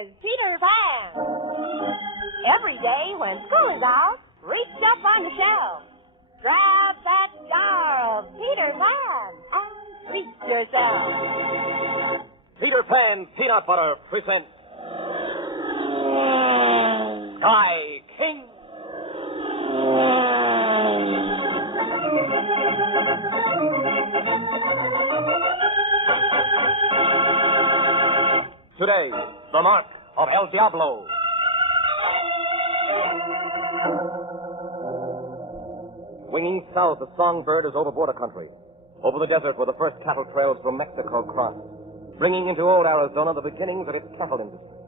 is Peter Pan. Every day when school is out, reach up on the shelf. Grab that jar of Peter Pan and treat yourself. Peter Pan Peanut Butter presents Sky King. Today, the mark of El Diablo. Winging south, the songbird is over border country, over the desert where the first cattle trails from Mexico crossed, bringing into old Arizona the beginnings of its cattle industry.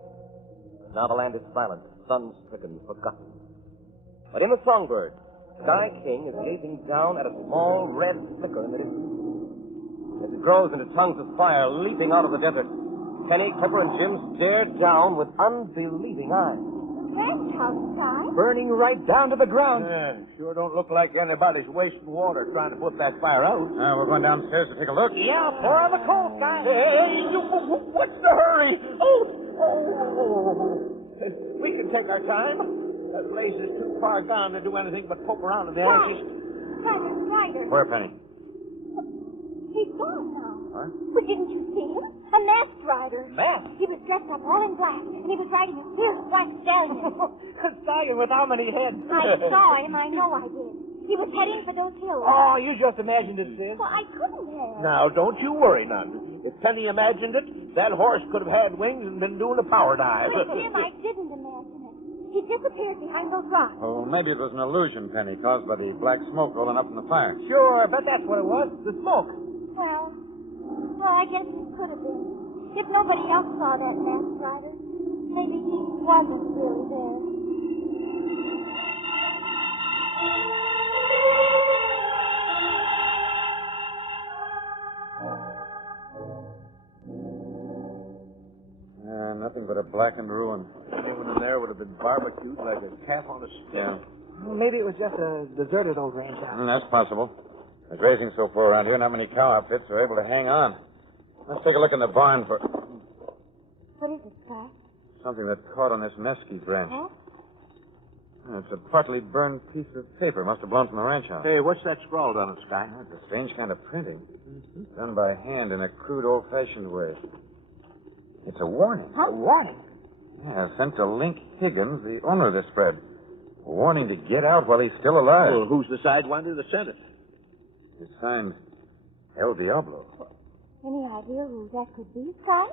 Now the land is silent, sun-stricken, forgotten. But in the songbird, Sky King is gazing down at a small red flicker in the distance. As it grows into tongues of fire leaping out of the desert, Penny, Clipper, and Jim stare down with unbelieving eyes. Grandhouse, Sky? Burning right down to the ground. Yeah, sure don't look like anybody's wasting water trying to put that fire out. We're going downstairs to take a look. Yeah, pour on the coal, Sky. Hey, what's the hurry? Oh. We can take our time. That blaze is too far gone to do anything but poke around in the ashes. Ryder. Where, Penny? He's gone now. What? But didn't you see him? A masked rider. Masked? He was dressed up all in black, and he was riding a fierce black stallion. A stallion with how many heads? I saw him. I know I did. He was heading for those hills. Oh, you just imagined it, Sis. Well, I couldn't have. Now, don't you worry none. If Penny imagined it, that horse could have had wings and been doing a power dive. But, Jim, I didn't imagine it. He disappeared behind those rocks. Oh, maybe it was an illusion, Penny, caused by the black smoke rolling up from the fire. Sure, I bet that's what it was. The smoke. Well, I guess it could have been. If nobody else saw that masked rider, maybe he wasn't really there. Nothing but a blackened ruin. Anyone in there would have been barbecued like a calf on a stick. Yeah. Well, maybe it was just a deserted old ranch house. That's possible. The grazing so far around here, not many cow outfits are able to hang on. Let's take a look in the barn for What is it, Sky? something that caught on this mesquite branch. Huh? It's a partly burned piece of paper. Must have blown from the ranch house. Hey, what's that scrawled on it, Sky? It's a strange kind of printing. Done by hand in a crude, old-fashioned way. It's a warning. Huh? A warning? Yeah, sent to Link Higgins, the owner of this spread. A warning to get out while he's still alive. Well, who's the sidewinder that sent it? It's signed El Diablo. Any idea who that could be, Sky?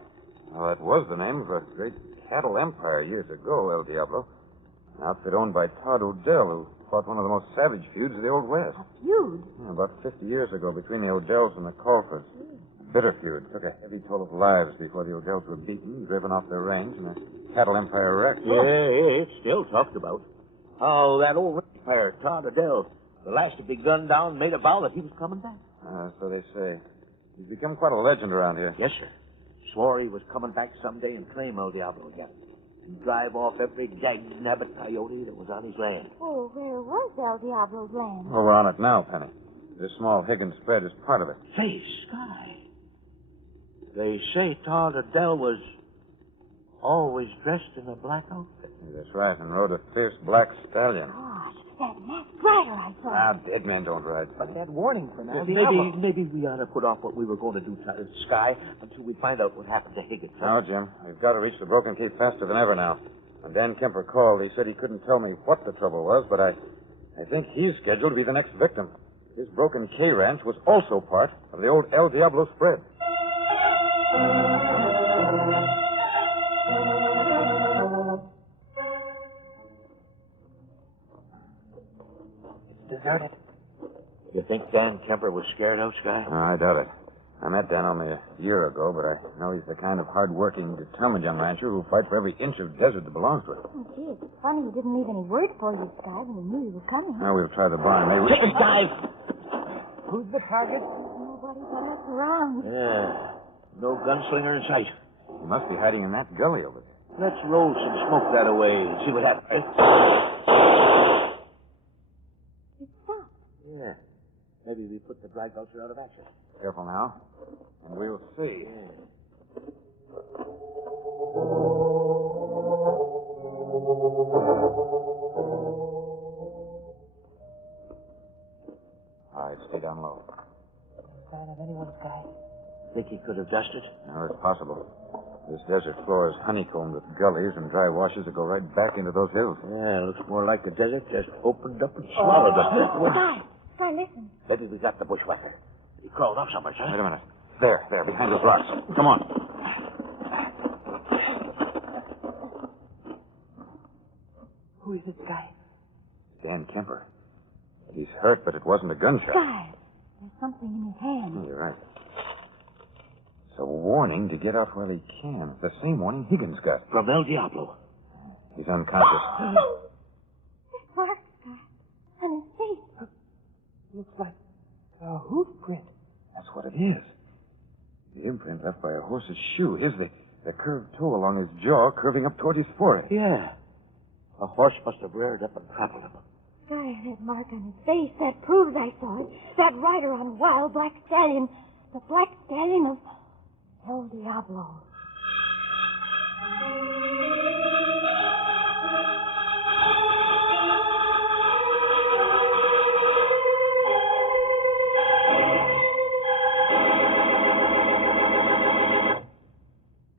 Well, that was the name of a great cattle empire years ago, El Diablo. An outfit owned by Todd Odell, who fought one of the most savage feuds of the Old West. A feud? Yeah, about 50 years ago, between the Odells and the Colfords. Bitter feud. Took a heavy toll of lives before the Odells were beaten, driven off their range, and the cattle empire wrecked. Yeah, it's still talked about. Oh, that old empire, Todd Adele. The last to be gunned down made a vow that he was coming back. So they say. He's become quite a legend around here. Yes, sir. Swore he was coming back someday and claim El Diablo again. And drive off every dag-nabbit coyote that was on his land. Oh, where was El Diablo's land? Well, we're on it now, Penny. This small Higgins spread is part of it. Say, Sky. They say Todd Adele was always dressed in a black outfit. That's right, and rode a fierce black stallion. Gosh, that masked rider I saw. Ah, dead men don't ride. But that warning from El Maybe, Diablo. maybe we ought to put off what we were going to do, Sky, until we find out what happened to Higgins. No, Jim. We've got to reach the Broken Cape faster than ever now. When Dan Kemper called, he said he couldn't tell me what the trouble was, but I think he's scheduled to be the next victim. His Broken K Ranch was also part of the old El Diablo spread. It's deserted. You think Dan Kemper was scared out, Sky? I doubt it. I met Dan only a year ago, but I know he's the kind of hard-working, determined young rancher who'll fight for every inch of desert that belongs to him. Oh, gee, it's funny he didn't leave any word for you, Sky, when he knew you were coming. Now we'll try the barn. Maybe Take a dive! Who's the target? Nobody but us around. Yeah. No gunslinger in sight. he must be hiding in that gully over there. Let's roll some smoke that away and see what happens. It stopped. Yeah. Maybe we put the dry gulcher out of action. Careful now, and we'll see. Yeah. Sky? Think he could have dusted? No, it's possible. This desert floor is honeycombed with gullies and dry washes that go right back into those hills. Yeah, it looks more like the desert just opened up and swallowed us. Sky, listen. Maybe we got the bushwhacker. He crawled up somewhere, son. Wait a minute. There, behind those rocks. Come on. Who is it, Sky? Dan Kemper. He's hurt, but it wasn't a gunshot. Sky, there's something in his hand. You're right. It's a warning to get out while he can. The same warning Higgins got. From El Diablo. He's unconscious. There's marks, Sky, on his face. Looks like a hoof print. That's what it is. The imprint left by a horse's shoe. Here's the curved toe along his jaw, curving up toward his forehead. Yeah. A horse must have reared up and trampled him. Sky, that mark on his face, that proves I saw it. That rider on Wild Black Stallion. The Black Stallion of El Diablo.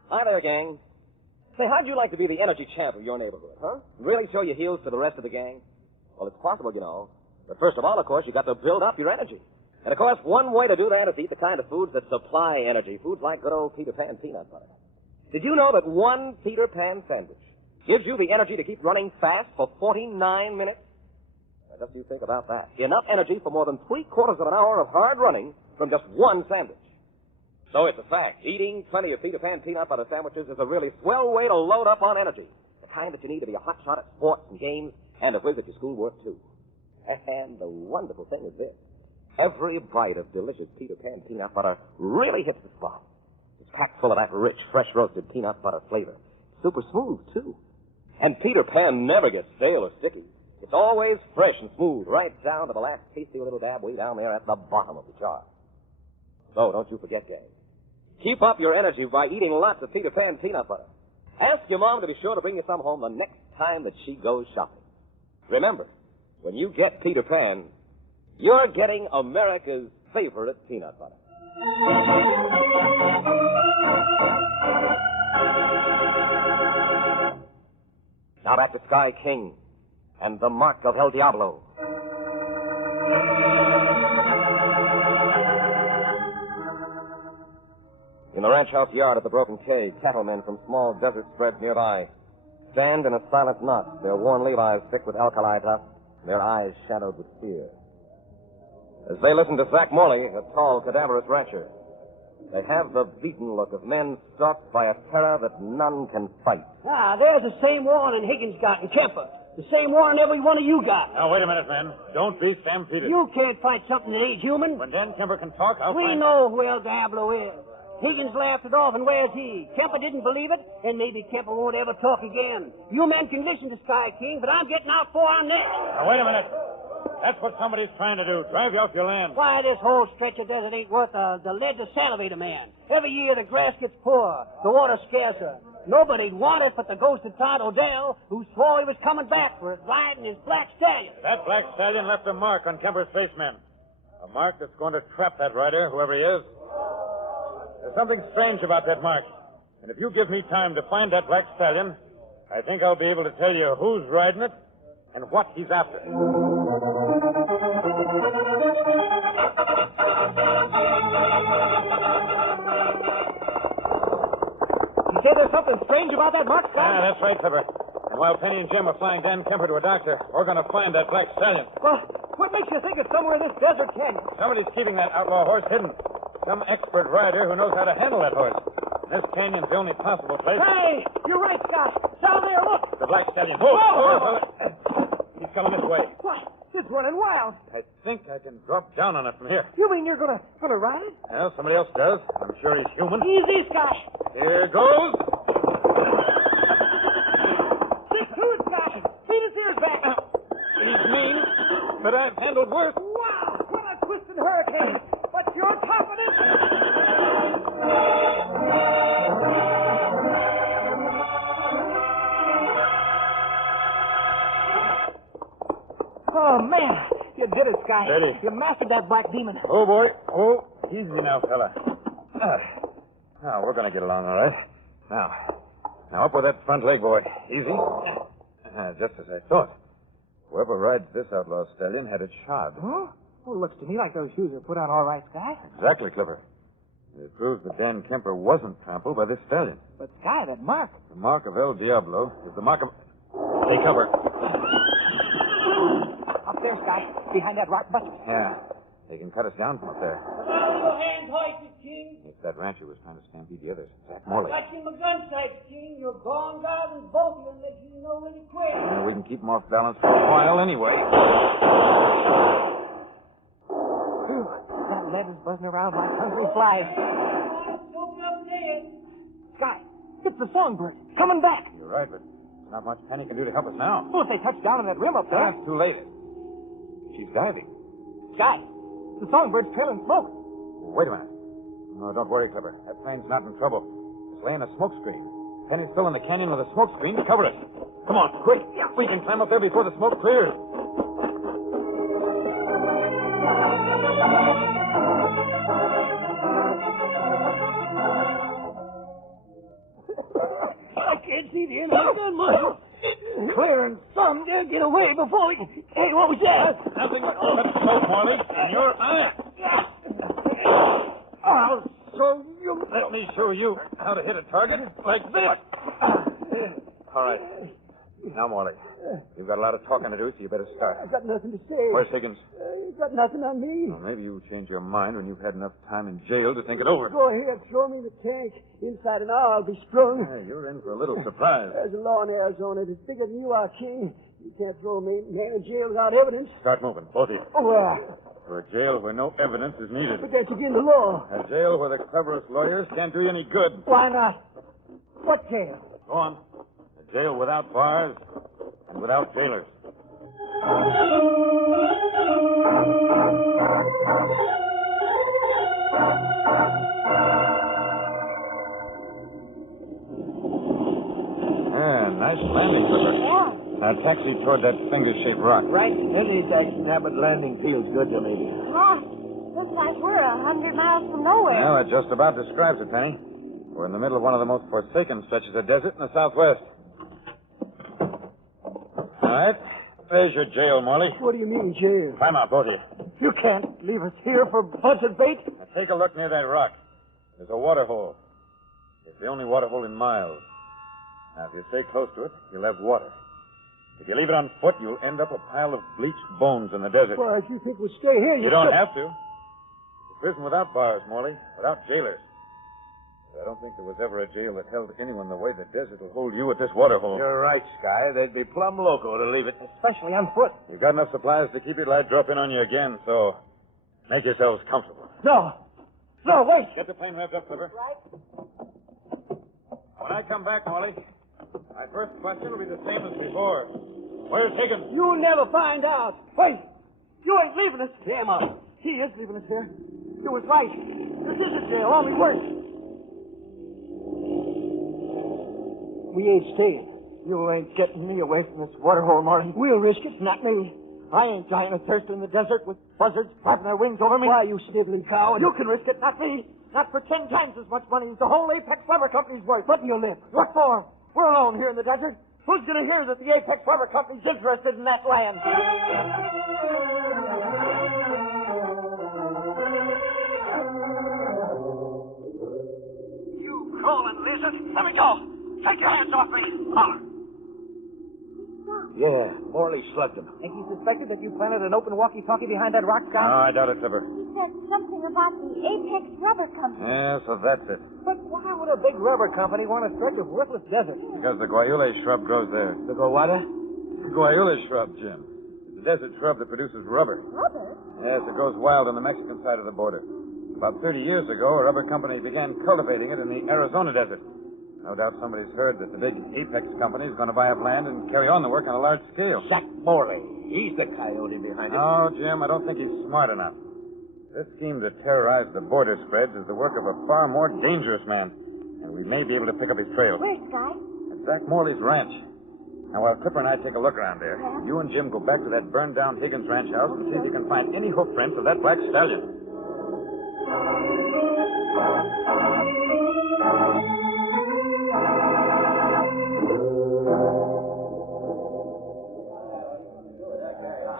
Hi there, gang. Say, how'd you like to be the energy champ of your neighborhood, huh? Really show your heels to the rest of the gang? Well, it's possible, you know. But first of all, of course, you got to build up your energy. And, of course, one way to do that is to eat the kind of foods that supply energy. Foods like good old Peter Pan peanut butter. Did you know that one Peter Pan sandwich gives you the energy to keep running fast for 49 minutes? Now, just you think about that. Enough energy for more than 3/4 of an hour of hard running from just one sandwich. So it's a fact. Eating plenty of Peter Pan peanut butter sandwiches is a really swell way to load up on energy. The kind that you need to be a hot shot at sports and games and a whiz at your schoolwork, too. And the wonderful thing is this. Every bite of delicious Peter Pan peanut butter really hits the spot. It's packed full of that rich, fresh roasted peanut butter flavor. Super smooth, too. And Peter Pan never gets stale or sticky. It's always fresh and smooth, right down to the last tasty little dab way down there at the bottom of the jar. So don't you forget, gang. Keep up your energy by eating lots of Peter Pan peanut butter. Ask your mom to be sure to bring you some home the next time that she goes shopping. Remember, when you get Peter Pan, you're getting America's favorite peanut butter. Now back to Sky King and the mark of El Diablo. In the ranch house yard at the Broken Cave, cattlemen from small desert spreads nearby stand in a silent knot, their worn Levi's thick with alkali dust, their eyes shadowed with fear. As they listen to Zach Morley, a tall, cadaverous rancher, they have the beaten look of men stalked by a terror that none can fight. Ah, there's the same warning Higgins got in Kemper. The same warning every one of you got. Now, wait a minute, men. Don't be stampeded. You can't fight something that ain't human. When Dan Kemper can talk, I'll We find... know who El Diablo is. Higgins laughed it off, and where's he? Kemper didn't believe it, and maybe Kemper won't ever talk again. You men can listen to Sky King, but I'm getting out for our neck. Now, wait a minute. That's what somebody's trying to do. Drive you off your land. Why, this whole stretch of desert ain't worth the lead to salivate a man. Every year the grass gets poor, the water scarcer. Nobody'd want it but the ghost of Todd Odell, who swore he was coming back for it, riding his black stallion. That black stallion left a mark on Kemper's face, men. A mark that's going to trap that rider, whoever he is. There's something strange about that mark. And if you give me time to find that black stallion, I think I'll be able to tell you who's riding it and what he's after. You say there's something strange about that mark, Scott? Ah, that's right, Clipper. And while Penny and Jim are flying Dan Kemper to a doctor, we're going to find that black stallion. Well, what makes you think it's somewhere in this desert canyon? Somebody's keeping that outlaw horse hidden. Some expert rider who knows how to handle that horse. This canyon's the only possible place. Hey, you're right, Scott. Down there, look. The black stallion. Whoa! He's coming this way. What? It's running wild. I think I can drop down on it from here. You mean you're gonna ride it? Well, somebody else does. I'm sure he's human. Easy, Scott. Here goes. Stick to it, Scott. Beat his ears back. He's mean, but I've handled worse. Wow, what a twisted hurricane. But you're confident. Oh, man. You did it, Sky. Steady. You mastered that black demon. Oh, boy. Oh, easy now, fella. Now, we're going to get along all right. Now, up with that front leg, boy. Easy. Just as I thought. Whoever rides this outlaw stallion had it shod. Huh? Well, it looks to me like those shoes are put on all right, Sky. Exactly, Clipper. It proves that Dan Kemper wasn't trampled by this stallion. But, Sky, that mark. The mark of El Diablo is the mark of... Take cover. Up there, Sky, behind that rock buttress. Yeah. They can cut us down from up there. Your hands hoisted, King. It's that rancher was trying to stampede the others. Zach Morley. Got you in my gun sights, King. You're gone, guys, and both of you unless you know when to quit. We can keep them off balance for a while anyway. Whew, that lead is buzzing around like hungry flies. Sky, it's the songbird. Coming back. You're right, but there's not much Penny can do to help us now. Well, if they touch down on that rim up there. It's too late. She's diving. Sky, the songbird's trailing smoke. Wait a minute. No, don't worry, Clipper. That plane's not in trouble. It's laying a smoke screen. Penny's still in the canyon with a smoke screen to cover us. Come on, quick. We can climb up there before the smoke clears. I can't see the end of the gun, Marshal. Clear and some dare get away before we... Hey, what was that? Nothing but smoke, Morley, in your eye. I'll show you. Let me show you how to hit a target like this. All right. Now, Morley, you've got a lot of talking to do, so you better start. I've got nothing to say. Where's Higgins? You've got nothing on me. Well, maybe you change your mind when you've had enough time in jail to think it over. Go ahead, throw me the tank. Inside an hour, I'll be sprung. Hey, you're in for a little surprise. There's a law in Arizona that's bigger than you are, King. You can't throw a man in jail without evidence. Start moving, both of you. Oh, For a jail where no evidence is needed. but that's against the law. A jail where the cleverest lawyers can't do you any good. Why not? What jail? Go on. A jail without bars and without jailers. Nice landing, Clipper. Yeah. Now taxi toward that finger-shaped rock. Right? Any Abbott landing feels good to me. Huh. Looks like we're 100 miles from nowhere. Well, that just about describes it, Penny. We're in the middle of one of the most forsaken stretches of desert in the southwest. All right. There's your jail, Morley. What do you mean, jail? Climb out, both of you. You can't leave us here for buzzard bait. Now take a look near that rock. There's a water hole. It's the only water hole in miles. Now, if you stay close to it, you'll have water. If you leave it on foot, you'll end up a pile of bleached bones in the desert. Why, if you think we'll stay here, You don't have to. It's a prison without bars, Morley, without jailers. But I don't think there was ever a jail that held anyone the way the desert will hold you at this water hole. You're right, Sky. They'd be plumb loco to leave it. Especially on foot. You've got enough supplies to keep your light drop in on you again, so make yourselves comfortable. No. No, wait. Get the plane revved up, Clipper. Right. When I come back, Morley, my first question will be the same as before. Where's Higgins? You'll never find out. Wait. You ain't leaving us. Damn up. He is leaving us here. You was right. This is a jail, only worse. We ain't staying. You ain't getting me away from this waterhole, Marty. We'll risk it. Not me. I ain't dying of thirst in the desert with buzzards flapping their wings over me. Why, you sniveling coward? You can risk it, not me. Not for 10 times as much money as the whole Apex Rubber Company's worth. Button your lip. What for? We're alone here in the desert. Who's going to hear that the Apex Rubber Company's interested in that land? You crawling lizard. Let me go. Take your hands off me. Holler. Yeah, Morley slugged him. Think he suspected that you planted an open walkie-talkie behind that rock, Scott? No, I doubt it, Clipper. He said something about the Apex Rubber Company. Yeah, so that's it. But why would a big rubber company want a stretch of worthless desert? Because the guayule shrub grows there. The Gowada? The guayule shrub, Jim. It's a desert shrub that produces rubber. Rubber? Yes, it grows wild on the Mexican side of the border. About 30 years ago, a rubber company began cultivating it in the Arizona desert. No doubt somebody's heard that the big Apex company is going to buy up land and carry on the work on a large scale. Zach Morley. He's the coyote behind it. No, Jim, I don't think he's smart enough. This scheme to terrorize the border spreads is the work of a far more dangerous man. And we may be able to pick up his trail. Where's Sky? At Zach Morley's ranch. Now, while Clipper and I take a look around there, Yeah? you and Jim go back to that burned-down Higgins ranch house and see if you can find any hoof prints of that black stallion.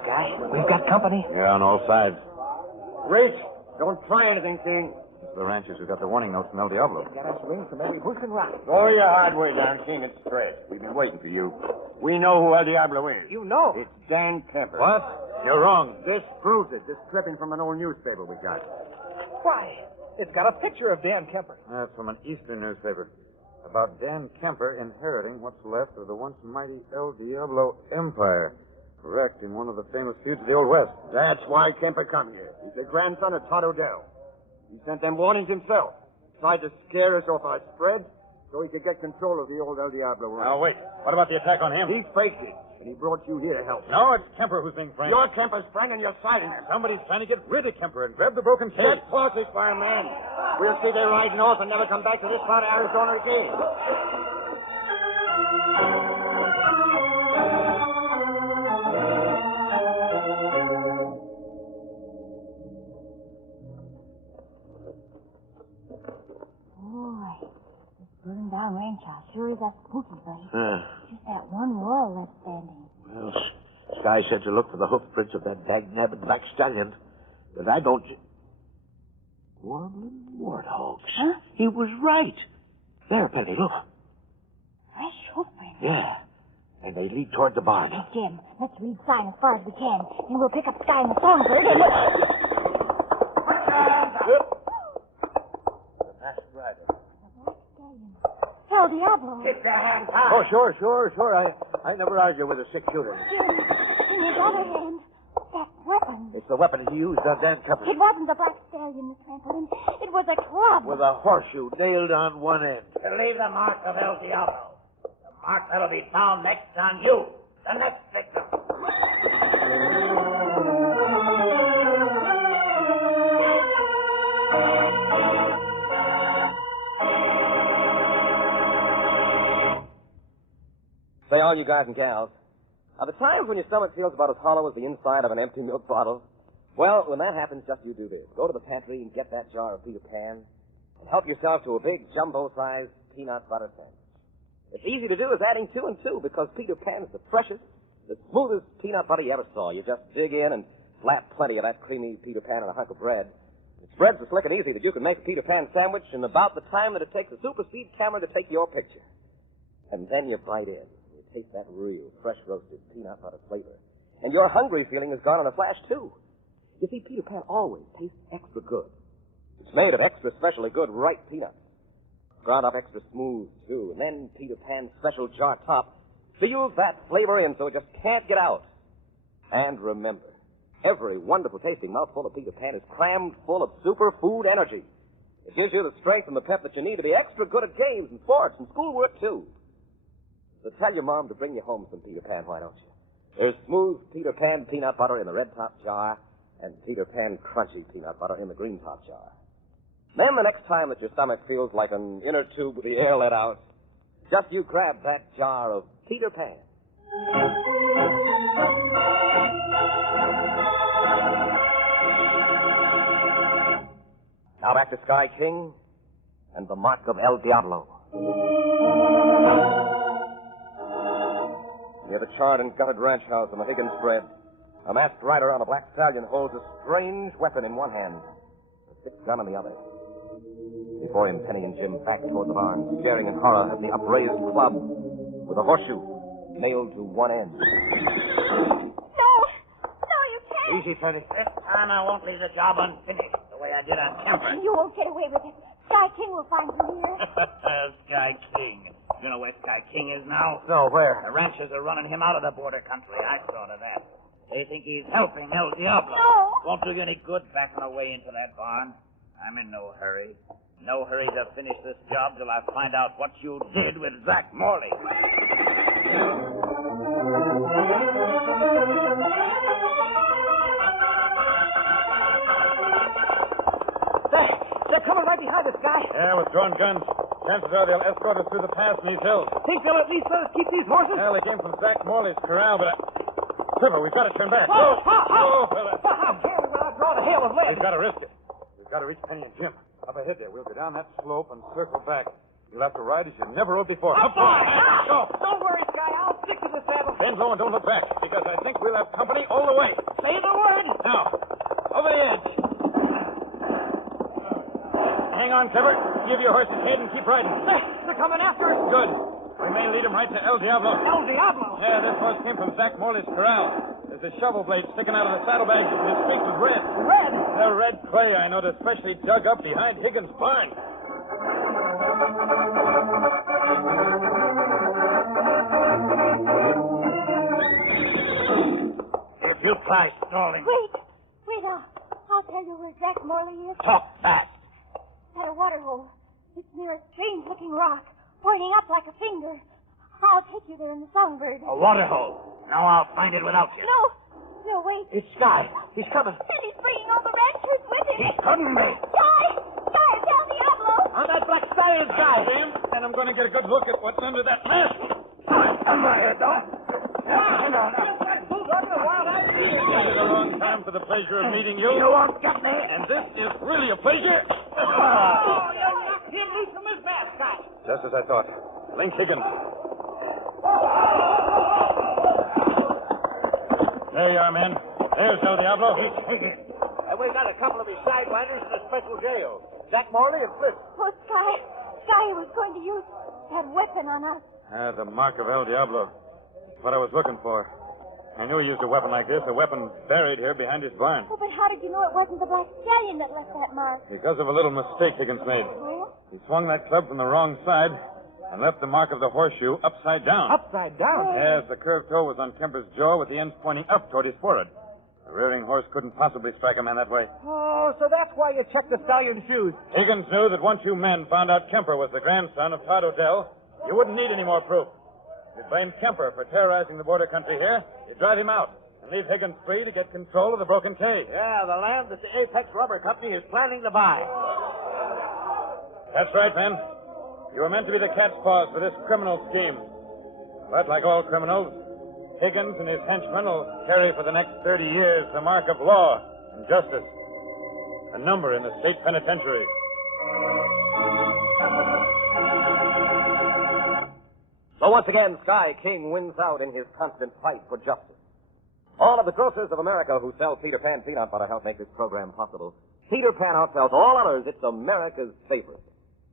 Sky, we've got company. Yeah, on all sides. Reach! Don't try anything, King. It's the ranchers who got the warning notes from El Diablo. Got us wings from every bush and rock. Go your hard way down, King. It's straight. We've been waiting for you. We know who El Diablo is. You know. It's Dan Kemper. What? You're wrong. This proves it. This clipping from an old newspaper we got. Why? It's got a picture of Dan Kemper. That's from an Eastern newspaper. About Dan Kemper inheriting what's left of the once mighty El Diablo Empire. Wrecked in one of the famous feuds of the Old West. That's why Kemper come here. He's the grandson of Todd Odell. He sent them warnings himself. Tried to scare us off our spread so he could get control of the old El Diablo ranch. Now, wait. What about the attack on him? He faked it, and he brought you here to help. No, it's Kemper who's being framed. You're Kemper's friend, and you're siding him. Somebody's trying to get rid of Kemper and grab the broken cage. Get horses, fireman. We'll see they ride north and never come back to this part of Arizona again. Boy, this burned down ranch house sure is a spooky place. Just that one wall left standing. Well, Sky said to look for the hoof prints of that dag-nabbing black stallion. But I don't... Wormling warthogs. Huh? He was right. There, Penny, look. Fresh hoof prints. Yeah. And they lead toward the barn. Hey, Jim, let's read sign as far as we can. Then we'll pick up Sky and the songbird and... The masked rider. El Diablo. Keep your hands high. Oh, sure. I never argue with a six-shooter. Jim, in his other hand, that weapon. It's the weapon he used on Dan Kemper. It wasn't the black stallion, Miss Franklin. It was a club. With a horseshoe nailed on one end. To leave the mark of El Diablo. The mark that'll be found next on you, the next victim. Say, all you guys and gals, are the times when your stomach feels about as hollow as the inside of an empty milk bottle? Well, when that happens, just you do this. Go to the pantry and get that jar of Peter Pan and help yourself to a big jumbo-sized peanut butter sandwich. It's easy to do as adding 2 and 2 because Peter Pan is the freshest, the smoothest peanut butter you ever saw. You just dig in and slap plenty of that creamy Peter Pan on a hunk of bread. It spreads so slick and easy that you can make a Peter Pan sandwich in about the time that it takes a super speed camera to take your picture. And then you bite in. You taste that real, fresh roasted peanut butter flavor. And your hungry feeling is gone in a flash, too. You see, Peter Pan always tastes extra good. It's made of extra specially good ripe peanuts. Ground up extra smooth, too. And then Peter Pan's special jar top seals that flavor in so it just can't get out. And remember, every wonderful tasting mouthful of Peter Pan is crammed full of superfood energy. It gives you the strength and the pep that you need to be extra good at games and sports and schoolwork, too. So tell your mom to bring you home some Peter Pan, why don't you? There's smooth Peter Pan peanut butter in the red top jar and Peter Pan crunchy peanut butter in the green top jar. Then the next time that your stomach feels like an inner tube with the air let out, just you grab that jar of Peter Pan. Now back to Sky King and the mark of El Diablo. Near the charred and gutted ranch house on the Higgins spread, a masked rider on a black stallion holds a strange weapon in one hand, a thick gun in the other. Before him, Penny and Jim backed toward the barn, staring in horror at the upraised club with a horseshoe nailed to one end. No, you can't. Easy, Penny. This time I won't leave the job unfinished the way I did on Kemper. You won't get away with it. Sky King will find you here. Sky King. You know where Sky King is now? No, where? The ranchers are running him out of the border country. I saw to that. They think he's helping El Diablo. No. Won't do you any good backing away into that barn. I'm in no hurry. No hurry to finish this job till I find out what you did with Zach Morley. They're coming right behind us, Guy. Yeah, with drawn guns. Chances are they'll escort us through the pass in these hills. Think they'll at least let us keep these horses? Well, they came from Zach Morley's corral, but Trevor, we've got to turn back. Whoa, Whoa, fella. How dare we run out draw the hail of lead? We've got to risk it. We've got to reach Penny and Jim. Up ahead there. We'll go down that slope and circle back. You'll have to ride as you never rode before. Up, boy! boy! Go! Don't worry, Sky. I'll stick to the saddle. Bend low and don't look back, because I think we'll have company all the way. Say the word. Now, over the edge. Hang on, Kipper. Give your horse a head and keep riding. They're coming after us. Good. We may lead him right to El Diablo. El Diablo. Yeah, this horse came from Zach Morley's corral. There's a shovel blade sticking out of the saddlebags, and his streak was red. Red? The red clay I noticed, especially dug up behind Higgins' barn. If you try stalling, Wait, I'll tell you where Jack Morley is. talk fast. At a water hole. It's near a strange-looking rock, pointing up like a finger. I'll take you there in the Songbird. A water hole. Now I'll find it without you. No, wait. It's Sky. He's coming. And he's bringing all the ranchers with him. He's coming, me. Sky, it's El Diablo. On that black stallion, Sky. See him, and I'm going to get a good look at what's under that mask. Come right here, dog. Hang on. This is a long time for the pleasure of meeting you. You won't get me. And this is really a pleasure. Oh, you knocked him loose from his mask, Sky. Just as I thought. Link Higgins. There you are, men. There's El Diablo. And we've got a couple of his sidewinders in a special jail. Jack Morley and Flip. Oh, Sky was going to use that weapon on us. The mark of El Diablo. What I was looking for. I knew he used a weapon like this, a weapon buried here behind his barn. Oh, but how did you know it wasn't the black stallion that left that mark? Because of a little mistake Higgins made. Well? He swung that club from the wrong side and left the mark of the horseshoe upside down. Upside down? Yes, the curved toe was on Kemper's jaw with the ends pointing up toward his forehead. A rearing horse couldn't possibly strike a man that way. Oh, so that's why you checked the stallion's shoes. Higgins knew that once you men found out Kemper was the grandson of Todd Odell, you wouldn't need any more proof. You'd blame Kemper for terrorizing the border country here. You'd drive him out and leave Higgins free to get control of the Broken K. Yeah, the land that the Apex Rubber Company is planning to buy. That's right, men. You were meant to be the cat's paws for this criminal scheme. But like all criminals, Higgins and his henchmen will carry for the next 30 years the mark of law and justice. A number in the state penitentiary. So once again, Sky King wins out in his constant fight for justice. All of the grocers of America who sell Peter Pan peanut butter help make this program possible. Peter Pan outsells all others. It's America's favorite.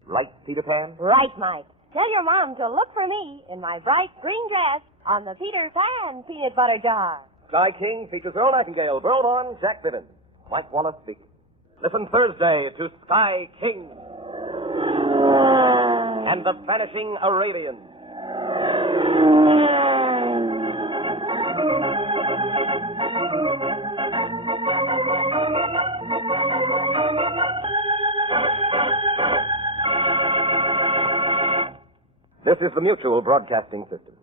Right, Peter Pan? Right, Mike. Tell your mom to look for me in my bright green dress on the Peter Pan peanut butter jar. Sky King features Earl Nightingale, Burl Vaughan, Jack Bivens. Mike Wallace speaking. Listen Thursday to Sky King and the Vanishing Arabians. This is the Mutual Broadcasting System.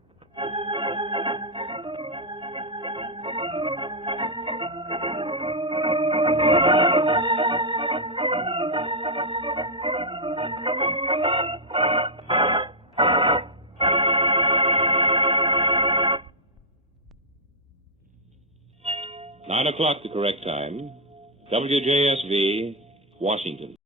Nine o'clock, the correct time. WJSV, Washington.